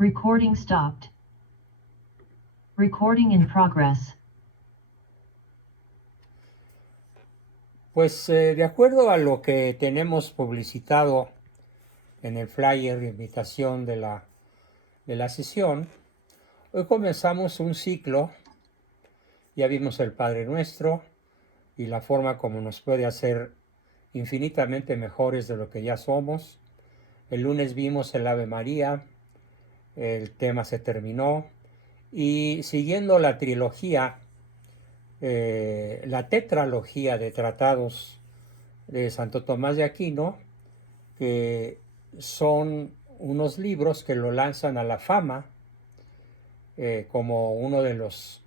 Recording stopped. Recording in progress. Pues de acuerdo a lo que tenemos publicitado en el flyer de invitación de la sesión, hoy comenzamos un ciclo. Ya vimos el Padre Nuestro y la forma como nos puede hacer infinitamente mejores de lo que ya somos. El lunes vimos el Ave María, el tema se terminó, y siguiendo la trilogía, la tetralogía de tratados de Santo Tomás de Aquino, que son unos libros que lo lanzan a la fama como uno de los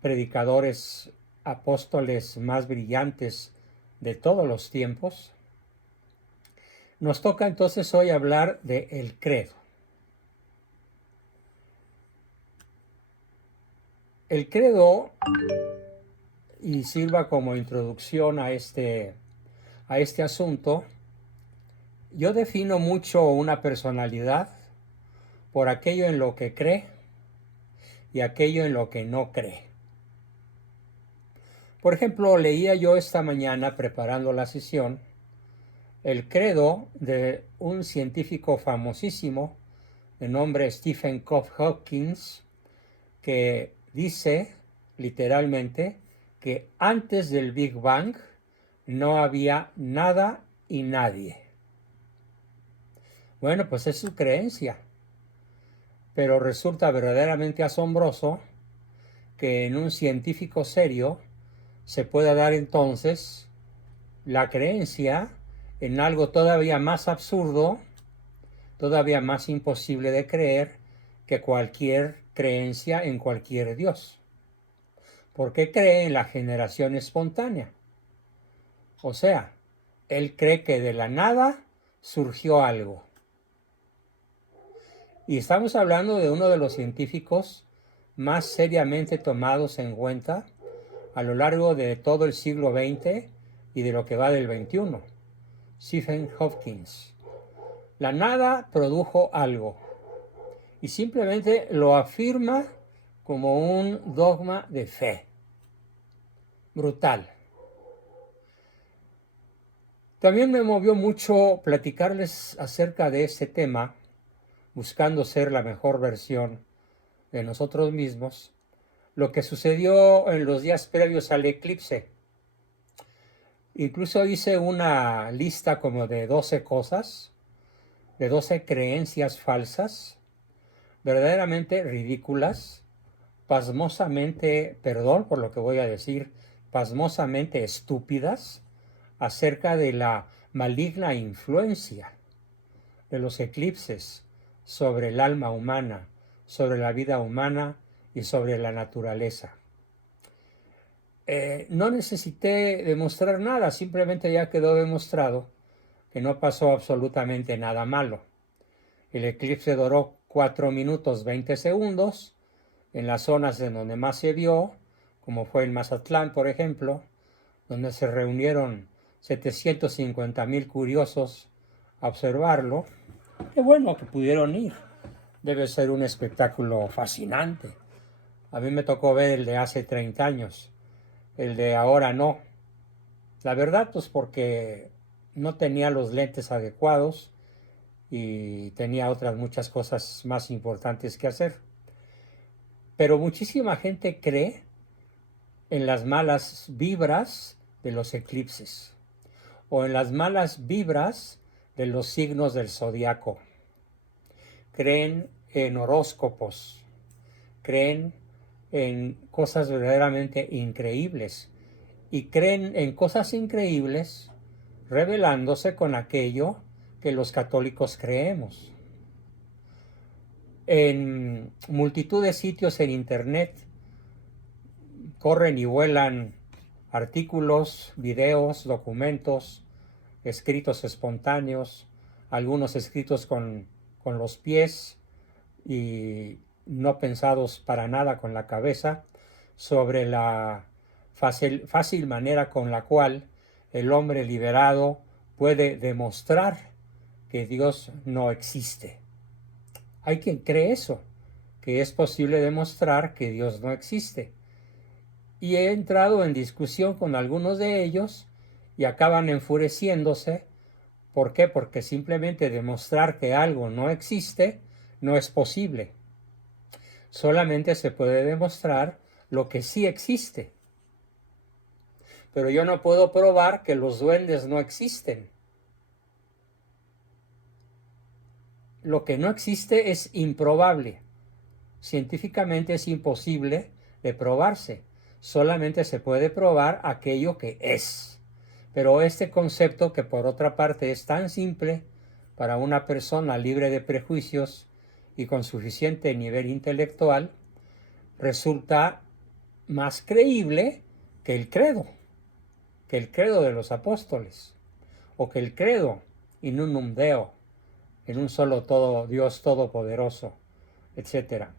predicadores apóstoles más brillantes de todos los tiempos. Nos toca entonces hoy hablar de el credo. El credo, y sirva como introducción a este asunto, yo defino mucho una personalidad por aquello en lo que cree y aquello en lo que no cree. Por ejemplo, leía yo esta mañana, preparando la sesión, el credo de un científico famosísimo de nombre Stephen Hawking, que dice literalmente que antes del Big Bang no había nada y nadie. Bueno, pues es su creencia, pero resulta verdaderamente asombroso que en un científico serio se pueda dar entonces la creencia en algo todavía más absurdo, todavía más imposible de creer que cualquier creencia en cualquier Dios. Porque cree en la generación espontánea. O sea, él cree que de la nada surgió algo. Y estamos hablando de uno de los científicos más seriamente tomados en cuenta a lo largo de todo el siglo XX y de lo que va del XXI, Stephen Hawking. La nada produjo algo y simplemente lo afirma como un dogma de fe. Brutal. También me movió mucho platicarles acerca de este tema, buscando ser la mejor versión de nosotros mismos, lo que sucedió en los días previos al eclipse. Incluso hice una lista como de 12 cosas, de 12 creencias falsas, verdaderamente ridículas, pasmosamente, perdón por lo que voy a decir, pasmosamente estúpidas, acerca de la maligna influencia de los eclipses sobre el alma humana, sobre la vida humana y sobre la naturaleza. No necesité demostrar nada, simplemente ya quedó demostrado que no pasó absolutamente nada malo. El eclipse duró 4 minutos 20 segundos en las zonas en donde más se vio, como fue en Mazatlán, por ejemplo, donde se reunieron 750,000 curiosos a observarlo. Qué bueno que pudieron ir. Debe ser un espectáculo fascinante. A mí me tocó ver el de hace 30 años. El de ahora no. La verdad, pues porque no tenía los lentes adecuados y tenía otras muchas cosas más importantes que hacer. Pero muchísima gente cree en las malas vibras de los eclipses o en las malas vibras de los signos del zodiaco. Creen en horóscopos, creen en cosas verdaderamente increíbles y creen en cosas increíbles revelándose con aquello que los católicos creemos. En multitud de sitios en internet corren y vuelan artículos, videos, documentos, escritos espontáneos, algunos escritos con los pies y no pensados para nada con la cabeza, sobre la fácil manera con la cual el hombre liberado puede demostrar que Dios no existe. Hay quien cree eso, que es posible demostrar que Dios no existe. Y he entrado en discusión con algunos de ellos y acaban enfureciéndose. ¿Por qué? Porque simplemente demostrar que algo no existe no es posible. Solamente se puede demostrar lo que sí existe. Pero yo no puedo probar que los duendes no existen. Lo que no existe es improbable. Científicamente es imposible de probarse. Solamente se puede probar aquello que es. Pero este concepto, que por otra parte es tan simple para una persona libre de prejuicios y con suficiente nivel intelectual, resulta más creíble que el credo de los apóstoles, o que el credo in unum Deo, en un solo todo Dios todopoderoso, etcétera.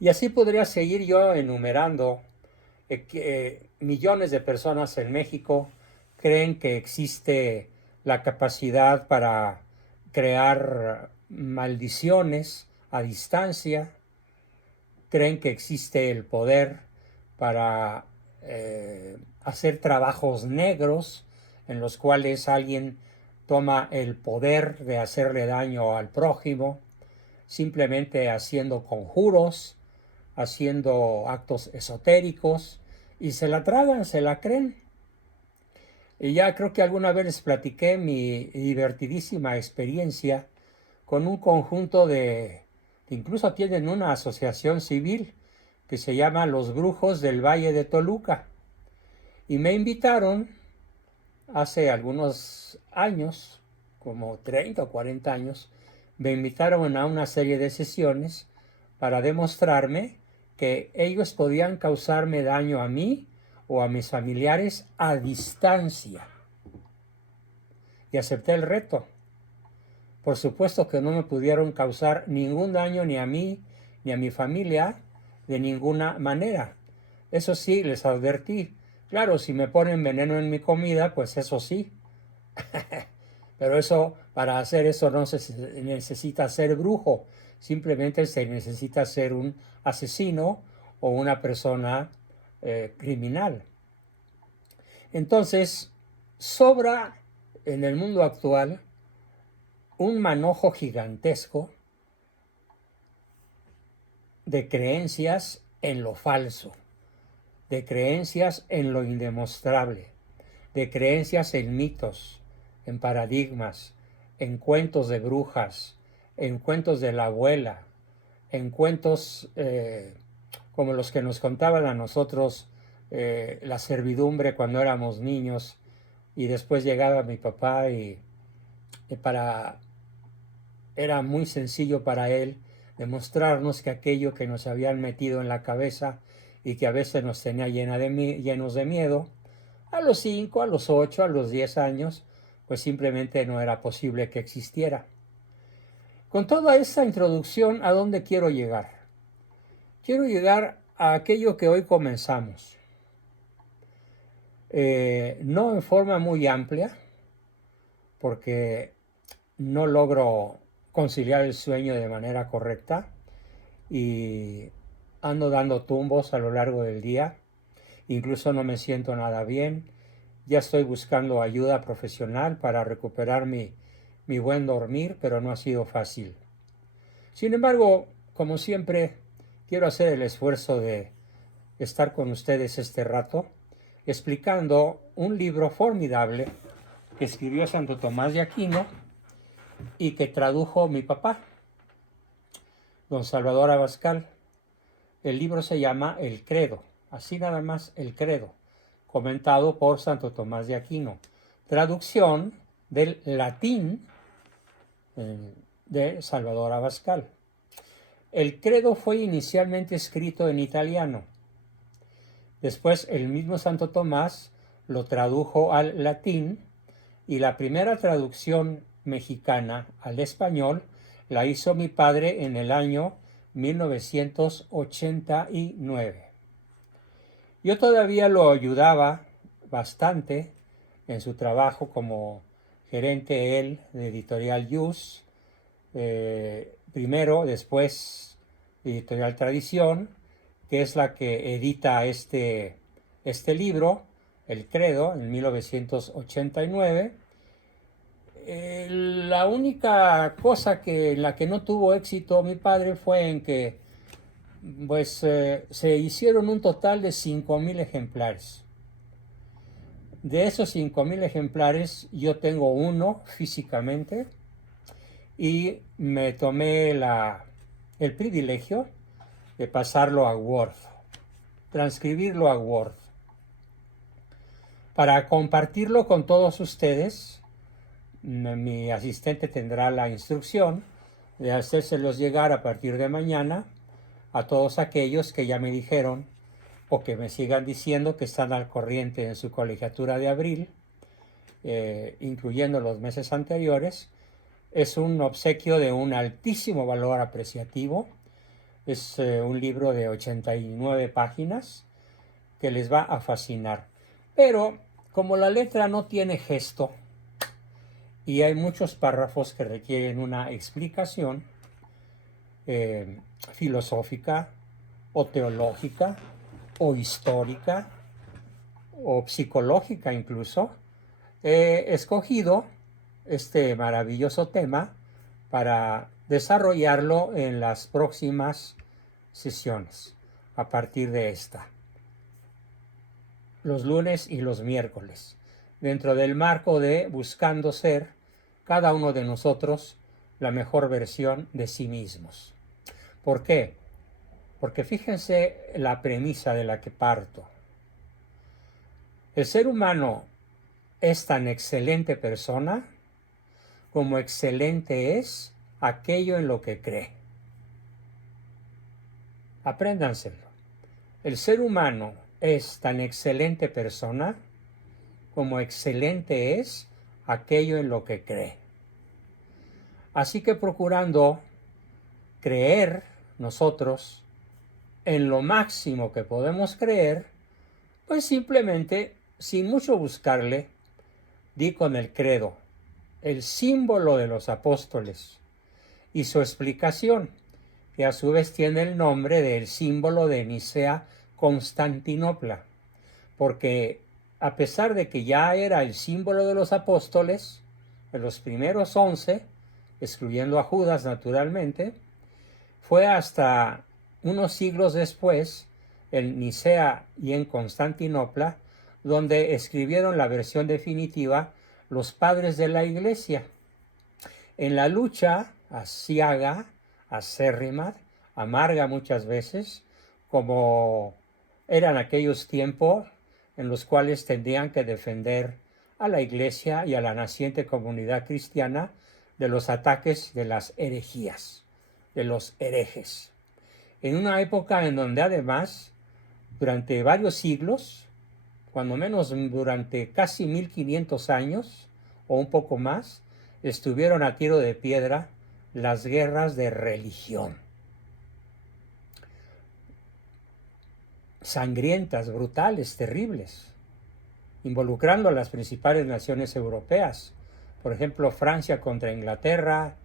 Y así podría seguir yo enumerando que millones de personas en México creen que existe la capacidad para crear maldiciones a distancia, creen que existe el poder para hacer trabajos negros en los cuales alguien toma el poder de hacerle daño al prójimo, simplemente haciendo conjuros, haciendo actos esotéricos, y se la tragan, se la creen. Y ya creo que alguna vez les platiqué mi divertidísima experiencia con un conjunto que incluso tienen una asociación civil que se llama Los Brujos del Valle de Toluca. Y me invitaron hace algunos años, como 30 o 40 años, me invitaron a una serie de sesiones para demostrarme que ellos podían causarme daño a mí o a mis familiares a distancia. Y acepté el reto. Por supuesto que no me pudieron causar ningún daño ni a mí ni a mi familia de ninguna manera. Eso sí, les advertí. Claro, si me ponen veneno en mi comida, pues eso sí. Pero eso, para hacer eso no se necesita ser brujo. Simplemente se necesita ser un asesino o una persona criminal. Entonces, sobra en el mundo actual un manojo gigantesco de creencias en lo falso, de creencias en lo indemostrable, de creencias en mitos, en paradigmas, en cuentos de brujas, en cuentos de la abuela, en cuentos como los que nos contaban a nosotros la servidumbre cuando éramos niños, y después llegaba mi papá y era muy sencillo para él demostrarnos que aquello que nos habían metido en la cabeza y que a veces nos tenía llenos de miedo, a los 5, a los 8, a los 10 años, pues simplemente no era posible que existiera. Con toda esta introducción, ¿a dónde quiero llegar? Quiero llegar a aquello que hoy comenzamos. No en forma muy amplia, porque no logro conciliar el sueño de manera correcta y ando dando tumbos a lo largo del día. Incluso no me siento nada bien. Ya estoy buscando ayuda profesional para recuperar mi buen dormir, pero no ha sido fácil. Sin embargo, como siempre, quiero hacer el esfuerzo de estar con ustedes este rato, explicando un libro formidable que escribió Santo Tomás de Aquino y que tradujo mi papá, don Salvador Abascal. El libro se llama El Credo, así nada más, El Credo, comentado por Santo Tomás de Aquino, traducción del latín de Salvador Abascal. El Credo fue inicialmente escrito en italiano. Después el mismo Santo Tomás lo tradujo al latín, y la primera traducción mexicana al español la hizo mi padre en el año 1989. Yo todavía lo ayudaba bastante en su trabajo como gerente él de Editorial Yus, primero, después Editorial Tradición, que es la que edita este libro, El Credo, en 1989. La única cosa en la que no tuvo éxito mi padre fue en que pues, se hicieron un total de 5,000 ejemplares. De esos 5,000 ejemplares yo tengo uno físicamente y me tomé el privilegio de pasarlo a Word, transcribirlo a Word, para compartirlo con todos ustedes. Mi asistente tendrá la instrucción de hacérselos llegar a partir de mañana a todos aquellos que ya me dijeron o que me sigan diciendo que están al corriente en su colegiatura de abril, incluyendo los meses anteriores. Es un obsequio de un altísimo valor apreciativo. Es un libro de 89 páginas que les va a fascinar. Pero como la letra no tiene gesto y hay muchos párrafos que requieren una explicación filosófica o teológica o histórica o psicológica incluso, he escogido este maravilloso tema para desarrollarlo en las próximas sesiones a partir de esta, los lunes y los miércoles, dentro del marco de buscando ser cada uno de nosotros la mejor versión de sí mismos. ¿Por qué? Porque fíjense la premisa de la que parto. El ser humano es tan excelente persona como excelente es aquello en lo que cree. Apréndanselo. El ser humano es tan excelente persona como excelente es aquello en lo que cree. Así que procurando creer nosotros en lo máximo que podemos creer, pues simplemente, sin mucho buscarle, di con el credo, el símbolo de los apóstoles, y su explicación, que a su vez tiene el nombre del símbolo de Nicea Constantinopla, porque a pesar de que ya era el símbolo de los apóstoles, de los primeros 11, excluyendo a Judas naturalmente, fue hasta unos siglos después, en Nicea y en Constantinopla, donde escribieron la versión definitiva los padres de la Iglesia. En la lucha aciaga, acérrima, amarga muchas veces, como eran aquellos tiempos en los cuales tendrían que defender a la Iglesia y a la naciente comunidad cristiana de los ataques de las herejías, de los herejes. En una época en donde además, durante varios siglos, cuando menos durante casi 1500 años o un poco más, estuvieron a tiro de piedra las guerras de religión. Sangrientas, brutales, terribles, involucrando a las principales naciones europeas. Por ejemplo, Francia contra Inglaterra,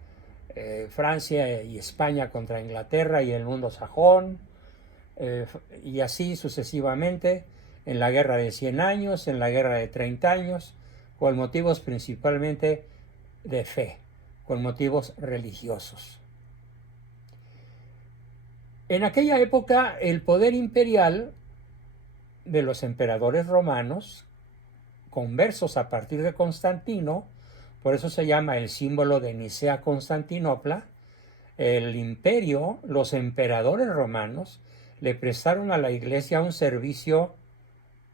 Francia y España contra Inglaterra y el mundo sajón, y así sucesivamente, en la guerra de 100 años, en la guerra de 30 años, con motivos principalmente de fe, con motivos religiosos. En aquella época, el poder imperial de los emperadores romanos, conversos a partir de Constantino, por eso se llama el símbolo de Nicea Constantinopla, el imperio, los emperadores romanos, le prestaron a la Iglesia un servicio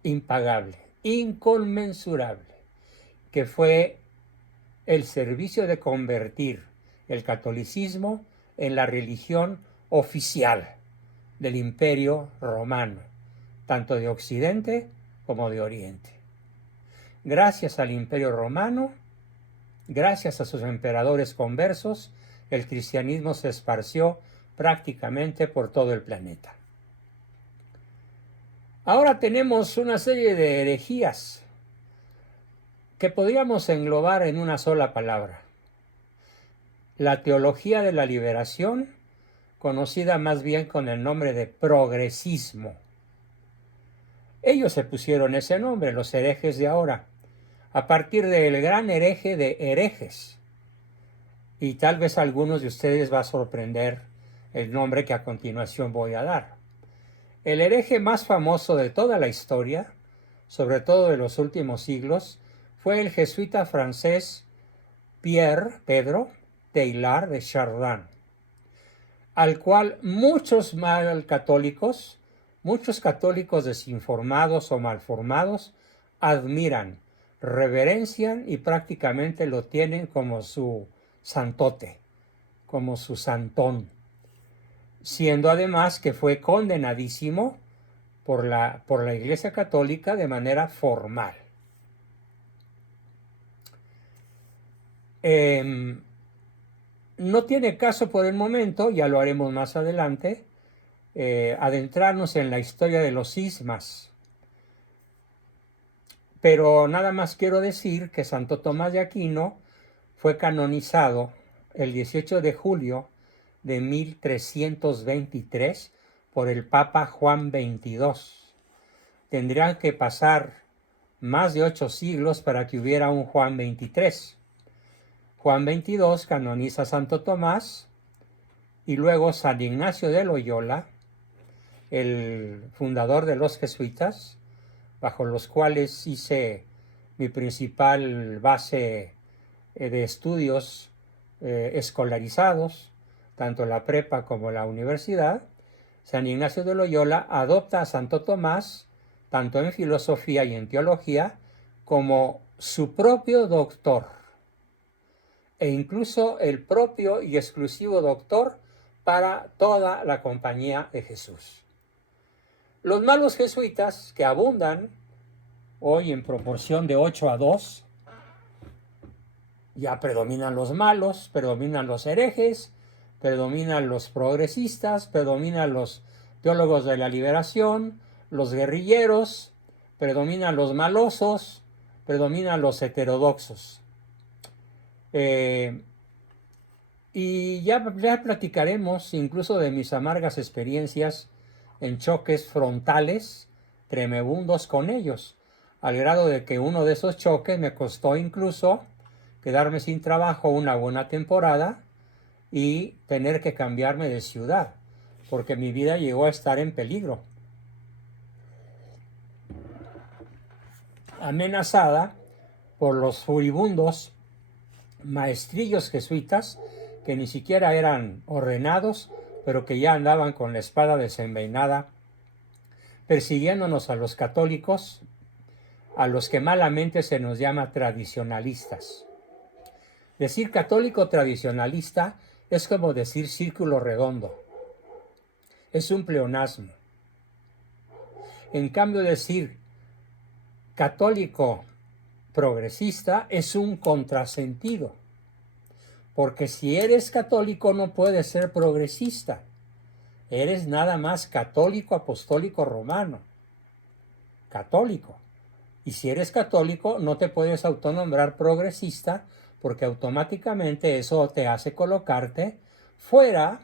impagable, inconmensurable, que fue el servicio de convertir el catolicismo en la religión oficial del Imperio Romano, tanto de Occidente como de Oriente. Gracias al Imperio Romano, gracias a sus emperadores conversos, el cristianismo se esparció prácticamente por todo el planeta. Ahora tenemos una serie de herejías que podríamos englobar en una sola palabra: la teología de la liberación, conocida más bien con el nombre de progresismo. Ellos se pusieron ese nombre, los herejes de ahora, a partir del gran hereje de herejes. Y tal vez a algunos de ustedes va a sorprender el nombre que a continuación voy a dar. El hereje más famoso de toda la historia, sobre todo de los últimos siglos, fue el jesuita francés Pedro Teilhard de Chardin, al cual muchos católicos desinformados o malformados admiran, reverencian y prácticamente lo tienen como su santote, como su santón, siendo además que fue condenadísimo por la Iglesia Católica de manera formal. No tiene caso por el momento, ya lo haremos más adelante, adentrarnos en la historia de los cismas. Pero nada más quiero decir que Santo Tomás de Aquino fue canonizado el 18 de julio de 1323 por el Papa Juan XXII. Tendrían que pasar más de 8 siglos para que hubiera un Juan XXIII. Juan XXII canoniza a Santo Tomás y luego San Ignacio de Loyola, el fundador de los jesuitas, bajo los cuales hice mi principal base de estudios escolarizados, tanto la prepa como la universidad. San Ignacio de Loyola adopta a Santo Tomás, tanto en filosofía y en teología, como su propio doctor, e incluso el propio y exclusivo doctor para toda la compañía de Jesús. Los malos jesuitas, que abundan hoy en proporción de 8-2, ya predominan los malos, predominan los herejes, predominan los progresistas, predominan los teólogos de la liberación, los guerrilleros, predominan los malosos, predominan los heterodoxos. Y ya platicaremos incluso de mis amargas experiencias en choques frontales tremebundos con ellos, al grado de que uno de esos choques me costó incluso quedarme sin trabajo una buena temporada y tener que cambiarme de ciudad, porque mi vida llegó a estar en peligro, amenazada por los furibundos maestrillos jesuitas que ni siquiera eran ordenados, pero que ya andaban con la espada desenvainada, persiguiéndonos a los católicos, a los que malamente se nos llama tradicionalistas. Decir católico tradicionalista es como decir círculo redondo. Es un pleonasmo. En cambio, decir católico progresista es un contrasentido. Porque si eres católico no puedes ser progresista. Eres nada más católico apostólico romano. Católico. Y si eres católico no te puedes autonombrar progresista, porque automáticamente eso te hace colocarte fuera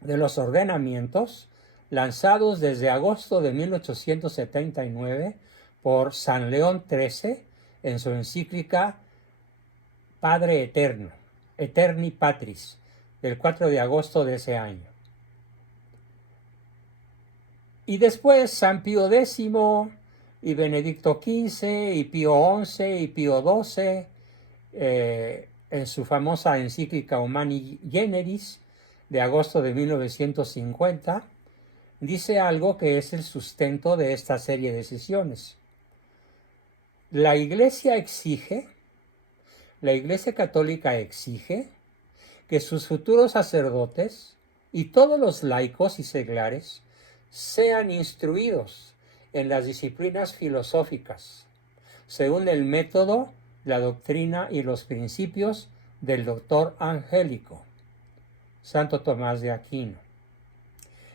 de los ordenamientos lanzados desde agosto de 1879 por San León XIII en su encíclica Padre Eterno, Eterni Patris, del 4 de agosto de ese año. Y después San Pío X y Benedicto XV y Pío XI y Pío XII, en su famosa encíclica Humani Generis de agosto de 1950, dice algo que es el sustento de esta serie de decisiones. La Iglesia Católica exige que sus futuros sacerdotes y todos los laicos y seglares sean instruidos en las disciplinas filosóficas, según el método, la doctrina y los principios del doctor angélico, Santo Tomás de Aquino,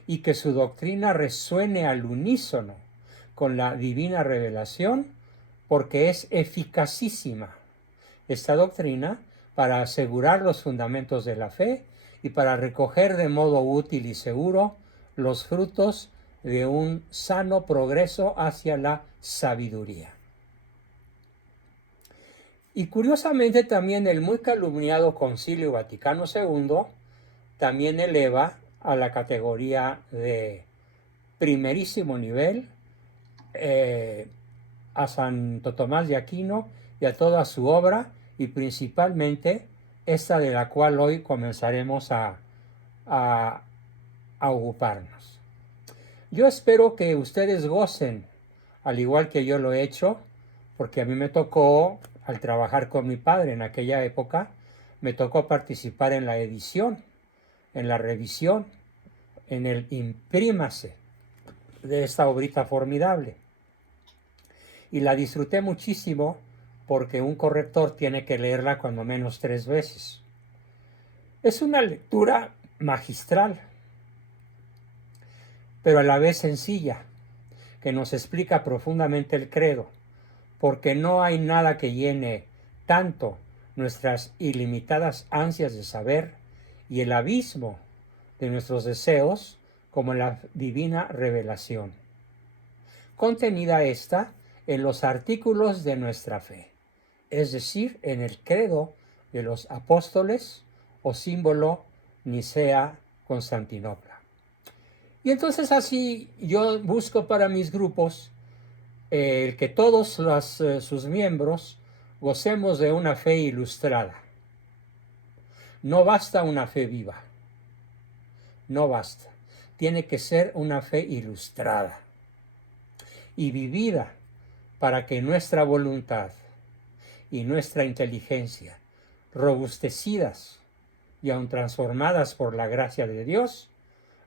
y que su doctrina resuene al unísono con la divina revelación, porque es eficacísima esta doctrina para asegurar los fundamentos de la fe y para recoger de modo útil y seguro los frutos de un sano progreso hacia la sabiduría. Y curiosamente también el muy calumniado Concilio Vaticano II también eleva a la categoría de primerísimo nivel a Santo Tomás de Aquino y a toda su obra, y principalmente esta de la cual hoy comenzaremos a ocuparnos. Yo espero que ustedes gocen, al igual que yo lo he hecho, porque a mí me tocó, al trabajar con mi padre en aquella época, me tocó participar en la edición, en la revisión, en el imprímase de esta obrita formidable. Y la disfruté muchísimo porque un corrector tiene que leerla cuando menos 3 veces. Es una lectura magistral, pero a la vez sencilla, que nos explica profundamente el credo, porque no hay nada que llene tanto nuestras ilimitadas ansias de saber y el abismo de nuestros deseos como la divina revelación, contenida esta en los artículos de nuestra fe, es decir, en el credo de los apóstoles o símbolo Nicea-Constantinopla. Y entonces así yo busco para mis grupos el que todos sus miembros gocemos de una fe ilustrada. No basta una fe viva, no basta. Tiene que ser una fe ilustrada y vivida para que nuestra voluntad y nuestra inteligencia, robustecidas y aun transformadas por la gracia de Dios,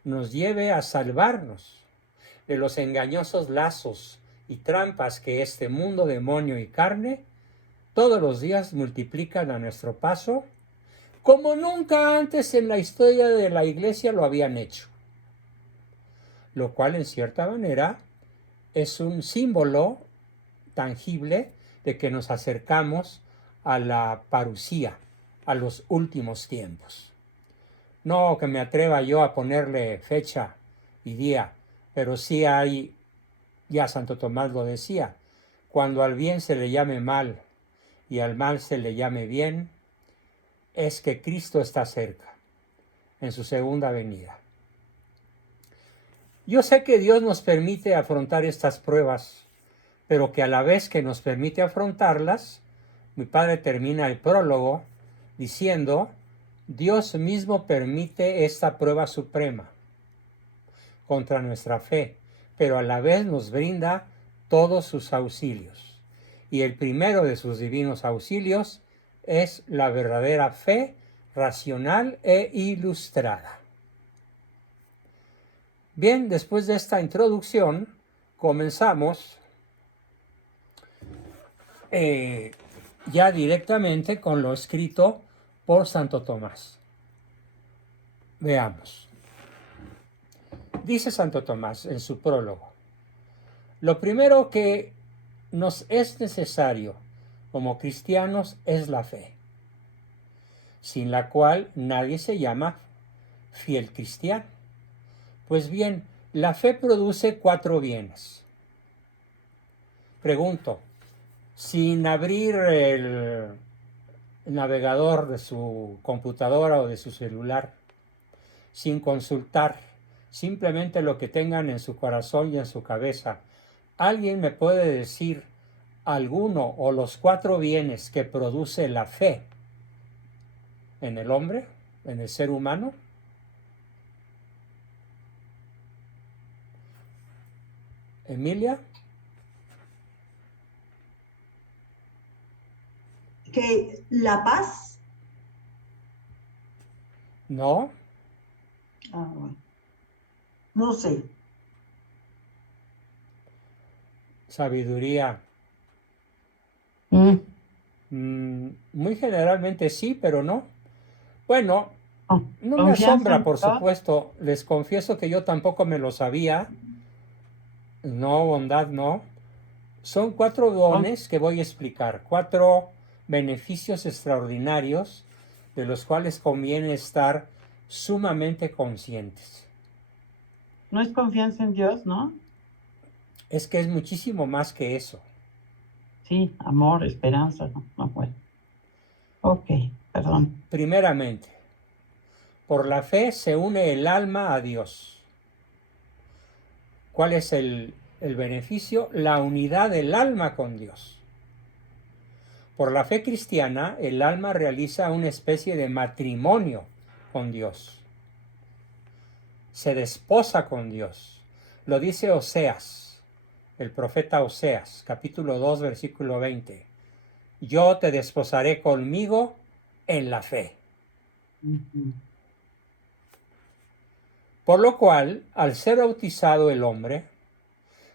nos lleve a salvarnos de los engañosos lazos y trampas que este mundo, demonio y carne todos los días multiplican a nuestro paso, como nunca antes en la historia de la Iglesia lo habían hecho. Lo cual, en cierta manera, es un símbolo tangible de que nos acercamos a la parusía, a los últimos tiempos. No que me atreva yo a ponerle fecha y día, pero sí hay, ya Santo Tomás lo decía, cuando al bien se le llame mal y al mal se le llame bien, es que Cristo está cerca, en su segunda venida. Yo sé que Dios nos permite afrontar estas pruebas, pero que a la vez que nos permite afrontarlas, mi padre termina el prólogo diciendo: Dios mismo permite esta prueba suprema contra nuestra fe, pero a la vez nos brinda todos sus auxilios. Y el primero de sus divinos auxilios es la verdadera fe racional e ilustrada. Bien, después de esta introducción, comenzamos ya directamente con lo escrito por Santo Tomás. Veamos. Dice Santo Tomás en su prólogo: lo primero que nos es necesario como cristianos es la fe, sin la cual nadie se llama fiel cristiano. Pues bien, la fe produce 4 bienes. Pregunto, sin abrir el navegador de su computadora o de su celular, sin consultar, simplemente lo que tengan en su corazón y en su cabeza, ¿alguien me puede decir alguno o los 4 bienes que produce la fe en el hombre, en el ser humano? Emilia. Que la paz. No. Bueno. No sé. Sabiduría. Muy generalmente sí, pero no. Bueno, no me asombra, por supuesto. Les confieso que yo tampoco me lo sabía. No, bondad, no. Son 4 dones que voy a explicar. 4 beneficios extraordinarios de los cuales conviene estar sumamente conscientes. No es confianza en Dios, ¿no? Es que es muchísimo más que eso. Sí, amor, esperanza, ¿no? No, bueno. Ok, perdón. Primeramente, por la fe se une el alma a Dios. ¿Cuál es el beneficio? La unidad del alma con Dios. Por la fe cristiana, el alma realiza una especie de matrimonio con Dios. Se desposa con Dios. Lo dice Oseas, el profeta Oseas, capítulo 2, versículo 20. Yo te desposaré conmigo en la fe. Ujú. Por lo cual, al ser bautizado el hombre,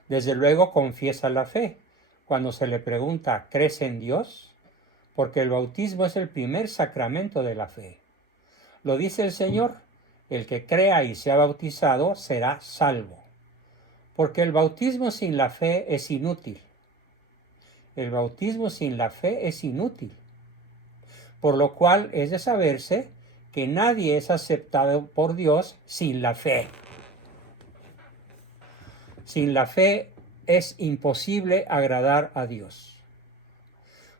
desde luego confiesa la fe. Cuando se le pregunta, ¿crees en Dios? Porque el bautismo es el primer sacramento de la fe. Lo dice el Señor, el que crea y sea bautizado será salvo. Porque el bautismo sin la fe es inútil. El bautismo sin la fe es inútil. Por lo cual es de saberse que nadie es aceptado por Dios sin la fe. Sin la fe es imposible agradar a Dios.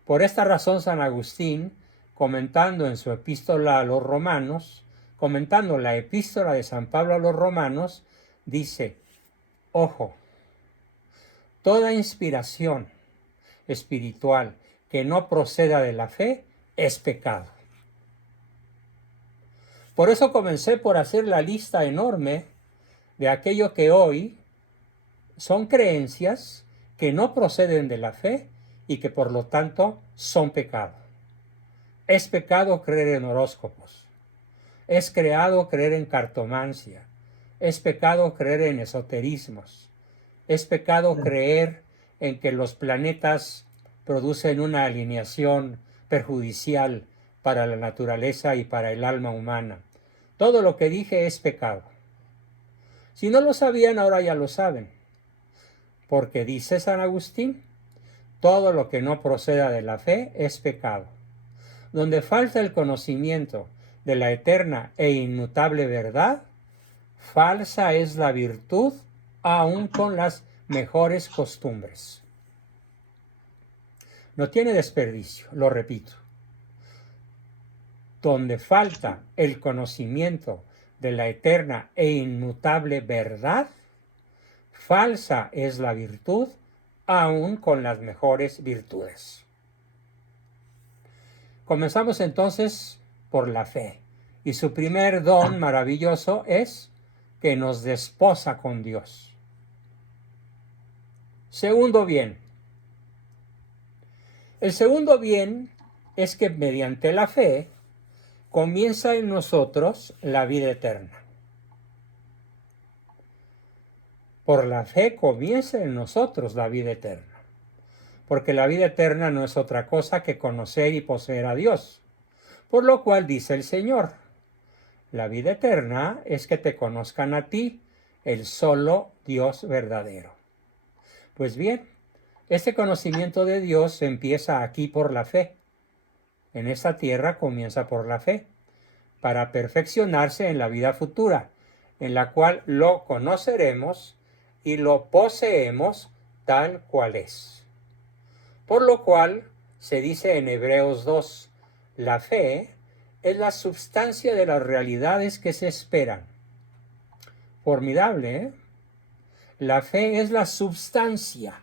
Por esta razón San Agustín, comentando en su epístola a los romanos, comentando la epístola de San Pablo a los romanos, dice, ojo, toda inspiración espiritual que no proceda de la fe es pecado. Por eso comencé por hacer la lista enorme de aquello que hoy son creencias que no proceden de la fe y que por lo tanto son pecado. Es pecado creer en horóscopos. Es creado creer en cartomancia. Es pecado creer en esoterismos. Es pecado creer en que los planetas producen una alineación perjudicial para la naturaleza y para el alma humana. Todo lo que dije es pecado. Si no lo sabían, ahora ya lo saben. Porque dice San Agustín, todo lo que no proceda de la fe es pecado. Donde falta el conocimiento de la eterna e inmutable verdad, falsa es la virtud, aun con las mejores costumbres. No tiene desperdicio, lo repito. Donde falta el conocimiento de la eterna e inmutable verdad, falsa es la virtud, aun con las mejores virtudes. Comenzamos entonces por la fe, y su primer don maravilloso es que nos desposa con Dios. Segundo bien. El segundo bien es que mediante la fe comienza en nosotros la vida eterna. Por la fe comienza en nosotros la vida eterna. Porque la vida eterna no es otra cosa que conocer y poseer a Dios. Por lo cual dice el Señor, la vida eterna es que te conozcan a ti, el solo Dios verdadero. Pues bien, este conocimiento de Dios empieza aquí por la fe. En esta tierra comienza por la fe, para perfeccionarse en la vida futura, en la cual lo conoceremos y lo poseemos tal cual es. Por lo cual se dice en Hebreos 2, la fe es la substancia de las realidades que se esperan. Formidable, ¿eh? La fe es la substancia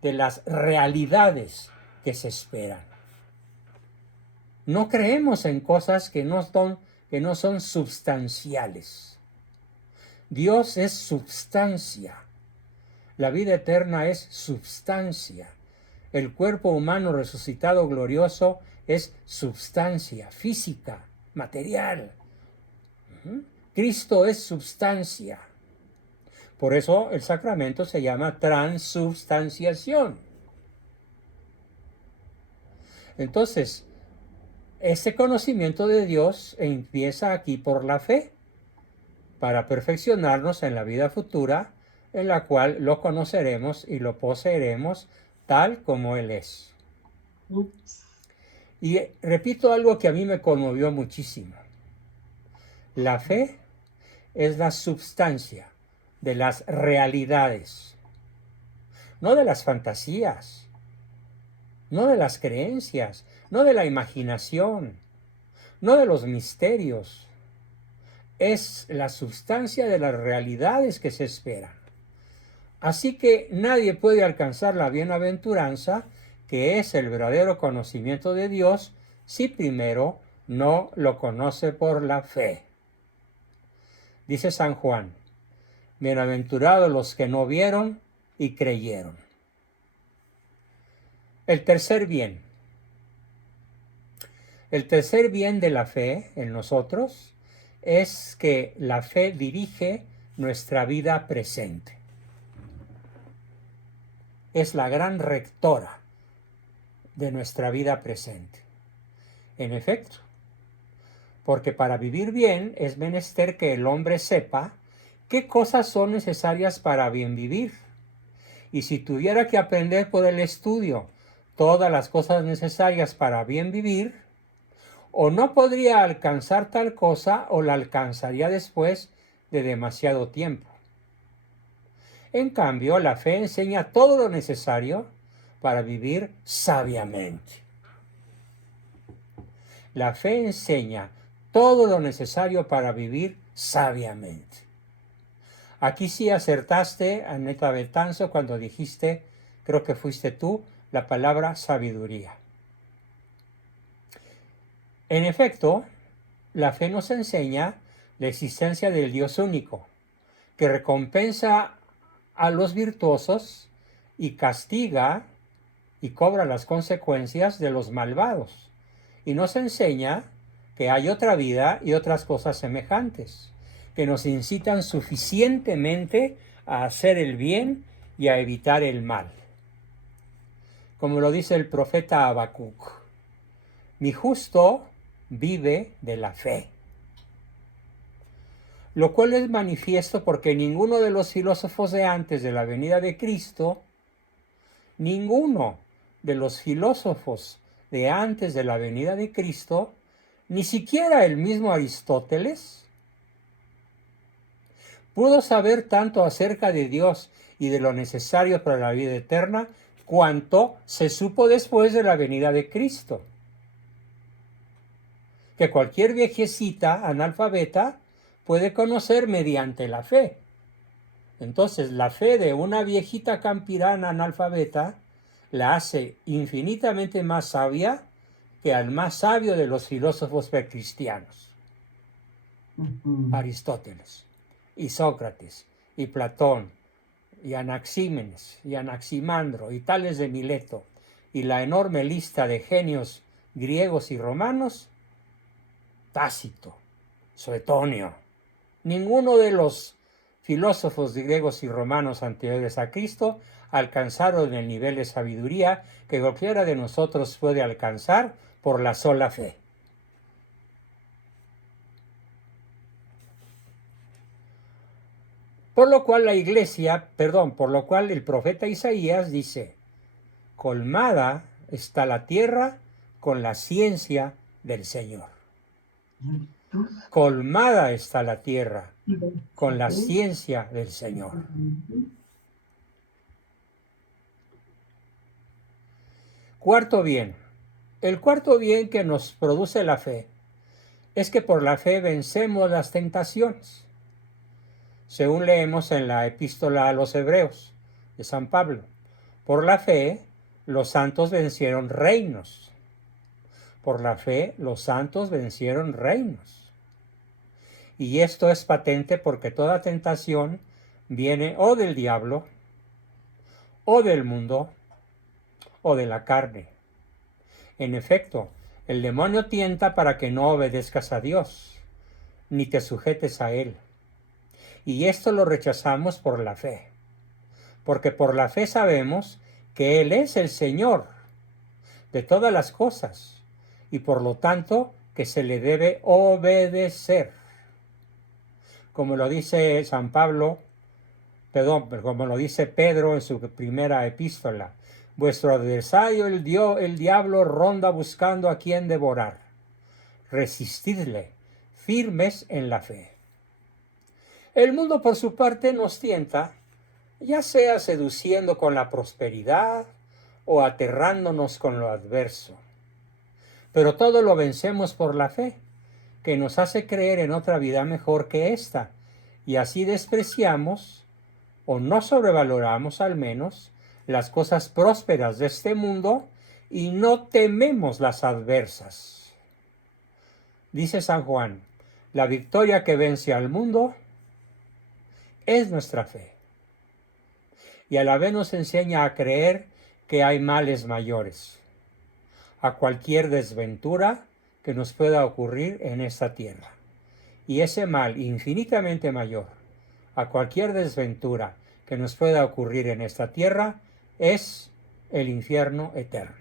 de las realidades que se esperan. No creemos en cosas que no son substanciales. Dios es substancia. La vida eterna es substancia. El cuerpo humano resucitado glorioso es substancia física, material. Cristo es substancia. Por eso el sacramento se llama transubstanciación. Entonces, este conocimiento de Dios empieza aquí por la fe, para perfeccionarnos en la vida futura, en la cual lo conoceremos y lo poseeremos tal como Él es. Ups. Y repito algo que a mí me conmovió muchísimo. La fe es la substancia de las realidades, no de las fantasías, no de las creencias, no de la imaginación, no de los misterios. Es la substancia de las realidades que se esperan. Así que nadie puede alcanzar la bienaventuranza, que es el verdadero conocimiento de Dios, si primero no lo conoce por la fe. Dice San Juan: bienaventurados los que no vieron y creyeron. El tercer bien. El tercer bien de la fe en nosotros es que la fe dirige nuestra vida presente. Es la gran rectora de nuestra vida presente. En efecto, porque para vivir bien es menester que el hombre sepa qué cosas son necesarias para bien vivir. Y si tuviera que aprender por el estudio todas las cosas necesarias para bien vivir, o no podría alcanzar tal cosa o la alcanzaría después de demasiado tiempo. En cambio, la fe enseña todo lo necesario para vivir sabiamente. La fe enseña todo lo necesario para vivir sabiamente. Aquí sí acertaste, Aneta Betanzo, cuando dijiste, creo que fuiste tú, la palabra sabiduría. En efecto, la fe nos enseña la existencia del Dios único, que recompensa a los virtuosos y castiga y cobra las consecuencias de los malvados. Y nos enseña que hay otra vida y otras cosas semejantes, que nos incitan suficientemente a hacer el bien y a evitar el mal. Como lo dice el profeta Habacuc: mi justo vive de la fe. Lo cual es manifiesto porque ninguno de los filósofos de antes de la venida de Cristo, ninguno de los filósofos de antes de la venida de Cristo, ni siquiera el mismo Aristóteles, pudo saber tanto acerca de Dios y de lo necesario para la vida eterna cuanto se supo después de la venida de Cristo. Que cualquier viejecita analfabeta puede conocer mediante la fe. Entonces, la fe de una viejita campirana analfabeta la hace infinitamente más sabia que al más sabio de los filósofos precristianos. Aristóteles, y Sócrates, y Platón, y Anaxímenes, y Anaximandro, y Tales de Mileto, y la enorme lista de genios griegos y romanos, Tácito, Suetonio. Ninguno de los filósofos griegos y romanos anteriores a Cristo alcanzaron el nivel de sabiduría que cualquiera de nosotros puede alcanzar por la sola fe. Por lo cual el profeta Isaías dice: colmada está la tierra con la ciencia del Señor. Colmada está la tierra con la ciencia del Señor. Cuarto bien. El cuarto bien que nos produce la fe es que por la fe vencemos las tentaciones. Según leemos en la epístola a los Hebreos de San Pablo, por la fe los santos vencieron reinos. Por la fe los santos vencieron reinos. Y esto es patente porque toda tentación viene o del diablo, o del mundo, o de la carne. En efecto, el demonio tienta para que no obedezcas a Dios, ni te sujetes a Él. Y esto lo rechazamos por la fe, porque por la fe sabemos que Él es el Señor de todas las cosas, y por lo tanto que se le debe obedecer. Como lo dice como lo dice Pedro en su primera epístola: Vuestro adversario, el diablo, ronda buscando a quien devorar. Resistidle, firmes en la fe. El mundo, por su parte, nos tienta, ya sea seduciendo con la prosperidad o aterrándonos con lo adverso. Pero todo lo vencemos por la fe, que nos hace creer en otra vida mejor que esta, y así despreciamos, o no sobrevaloramos al menos, las cosas prósperas de este mundo y no tememos las adversas. Dice San Juan, la victoria que vence al mundo es nuestra fe. Y a la vez nos enseña a creer que hay males mayores a cualquier desventura que nos pueda ocurrir en esta tierra. Y ese mal infinitamente mayor a cualquier desventura que nos pueda ocurrir en esta tierra es el infierno eterno.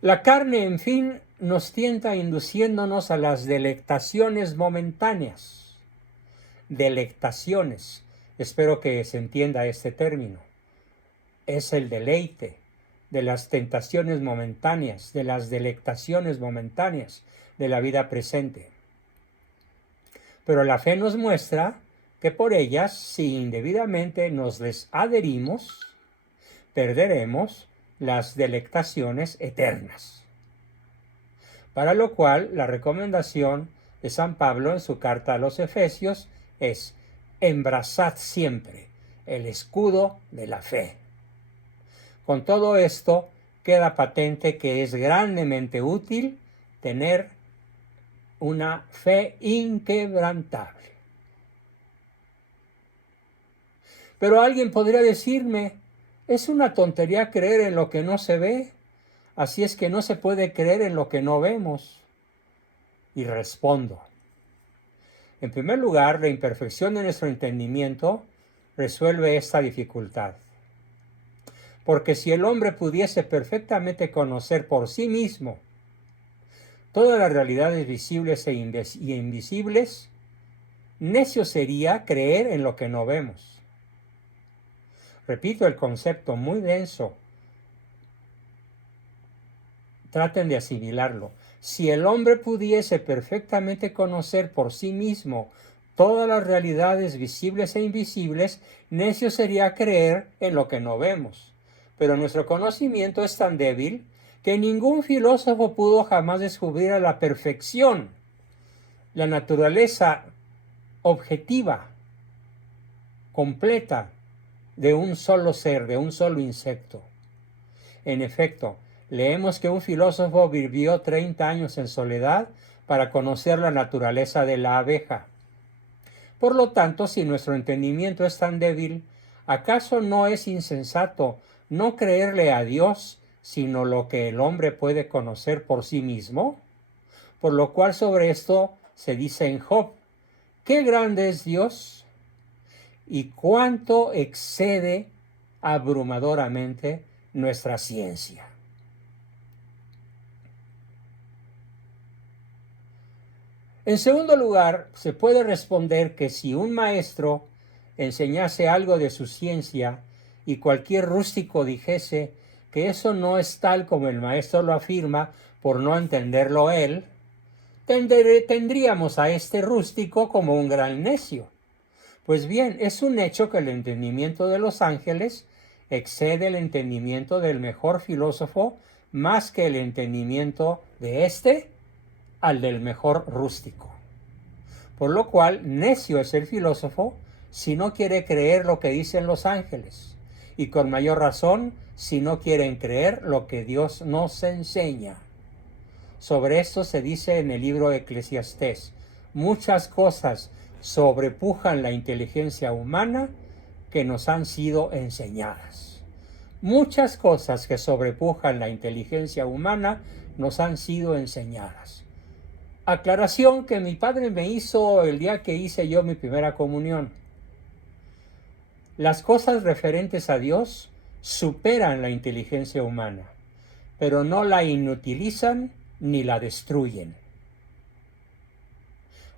La carne, en fin, nos tienta induciéndonos a las delectaciones momentáneas. Delectaciones. Espero que se entienda este término. Es el deleite de las tentaciones momentáneas, de las delectaciones momentáneas de la vida presente. Pero la fe nos muestra que por ellas, si indebidamente nos les adherimos, perderemos las delectaciones eternas. Para lo cual, la recomendación de San Pablo en su carta a los Efesios es: embrazad siempre el escudo de la fe. Con todo esto, queda patente que es grandemente útil tener una fe inquebrantable. Pero alguien podría decirme, es una tontería creer en lo que no se ve, así es que no se puede creer en lo que no vemos. Y respondo, en primer lugar, la imperfección de nuestro entendimiento resuelve esta dificultad. Porque si el hombre pudiese perfectamente conocer por sí mismo todas las realidades visibles e invisibles, necio sería creer en lo que no vemos. Repito el concepto muy denso. Traten de asimilarlo. Si el hombre pudiese perfectamente conocer por sí mismo todas las realidades visibles e invisibles, necio sería creer en lo que no vemos. Pero nuestro conocimiento es tan débil que ningún filósofo pudo jamás descubrir a la perfección la naturaleza objetiva, completa, de un solo ser, de un solo insecto. En efecto, leemos que un filósofo vivió 30 años en soledad para conocer la naturaleza de la abeja. Por lo tanto, si nuestro entendimiento es tan débil, ¿acaso no es insensato no creerle a Dios, sino lo que el hombre puede conocer por sí mismo? Por lo cual sobre esto se dice en Job, ¿qué grande es Dios? Y cuánto excede abrumadoramente nuestra ciencia. En segundo lugar, se puede responder que si un maestro enseñase algo de su ciencia y cualquier rústico dijese que eso no es tal como el maestro lo afirma por no entenderlo él, tendríamos a este rústico como un gran necio. Pues bien, es un hecho que el entendimiento de los ángeles excede el entendimiento del mejor filósofo más que el entendimiento de éste al del mejor rústico. Por lo cual, necio es el filósofo si no quiere creer lo que dicen los ángeles, y con mayor razón si no quieren creer lo que Dios nos enseña. Sobre esto se dice en el libro de Eclesiastés, muchas cosas sobrepujan la inteligencia humana que nos han sido enseñadas. Muchas cosas que sobrepujan la inteligencia humana nos han sido enseñadas. Aclaración que mi padre me hizo el día que hice yo mi primera comunión. Las cosas referentes a Dios superan la inteligencia humana, pero no la inutilizan ni la destruyen.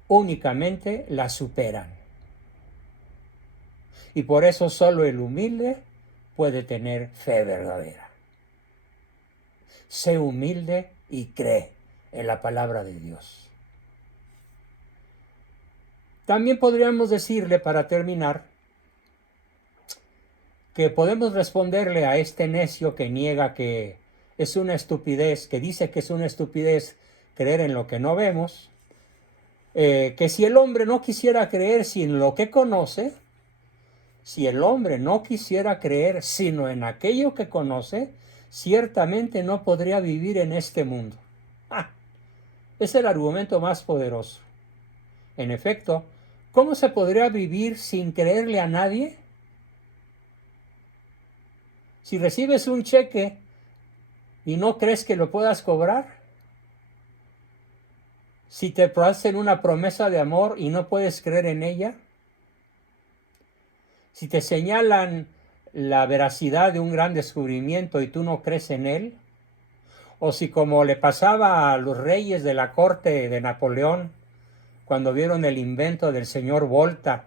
Únicamente la superan. Y por eso solo el humilde puede tener fe verdadera. Sé humilde y cree en la palabra de Dios. También podríamos decirle, para terminar, que podemos responderle a este necio que niega que es una estupidez, que dice que es una estupidez creer en lo que no vemos, que si el hombre no quisiera creer sin lo que conoce, si el hombre no quisiera creer sino en aquello que conoce, ciertamente no podría vivir en este mundo. Es el argumento más poderoso. En efecto, ¿cómo se podría vivir sin creerle a nadie? Si recibes un cheque y no crees que lo puedas cobrar, si te hacen una promesa de amor y no puedes creer en ella, si te señalan la veracidad de un gran descubrimiento y tú no crees en él, o si como le pasaba a los reyes de la corte de Napoleón, cuando vieron el invento del señor Volta,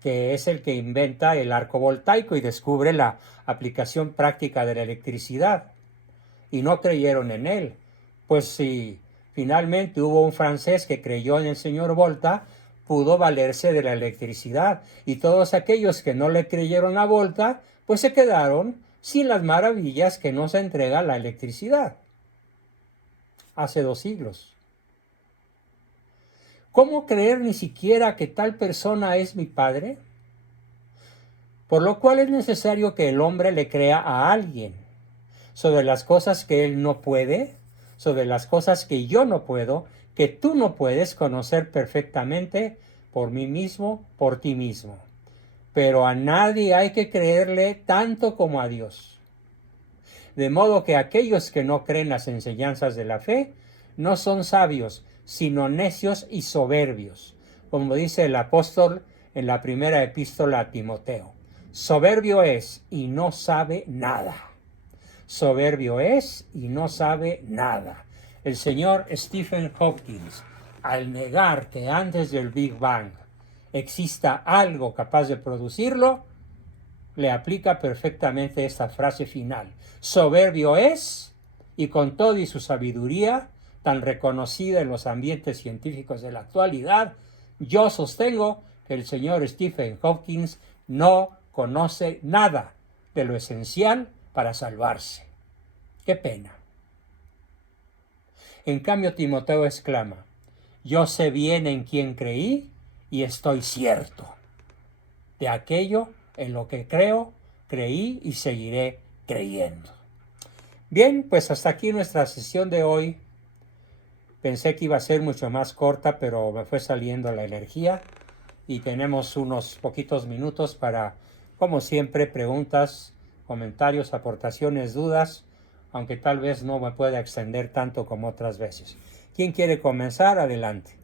que es el que inventa el arco voltaico y descubre la aplicación práctica de la electricidad, y no creyeron en él. Pues si finalmente hubo un francés que creyó en el señor Volta, pudo valerse de la electricidad, y todos aquellos que no le creyeron a Volta, pues se quedaron sin las maravillas que nos entrega la electricidad. Hace 2 siglos. ¿Cómo creer ni siquiera que tal persona es mi padre? Por lo cual es necesario que el hombre le crea a alguien sobre las cosas que él no puede, sobre las cosas que yo no puedo, que tú no puedes conocer perfectamente por mí mismo, por ti mismo. Pero a nadie hay que creerle tanto como a Dios. De modo que aquellos que no creen las enseñanzas de la fe no son sabios, sino necios y soberbios, como dice el apóstol en la primera epístola a Timoteo. Soberbio es y no sabe nada. Soberbio es y no sabe nada. El señor Stephen Hawking, al negar que antes del Big Bang exista algo capaz de producirlo, le aplica perfectamente esta frase final. Soberbio es, y con todo y su sabiduría, tan reconocida en los ambientes científicos de la actualidad, yo sostengo que el señor Stephen Hawking no conoce nada de lo esencial para salvarse. ¡Qué pena! En cambio, Timoteo exclama, yo sé bien en quién creí y estoy cierto de aquello en lo que creo, creí y seguiré creyendo. Bien, pues hasta aquí nuestra sesión de hoy. Pensé que iba a ser mucho más corta, pero me fue saliendo la energía y tenemos unos poquitos minutos para, como siempre, preguntas, comentarios, aportaciones, dudas, aunque tal vez no me pueda extender tanto como otras veces. ¿Quién quiere comenzar? Adelante.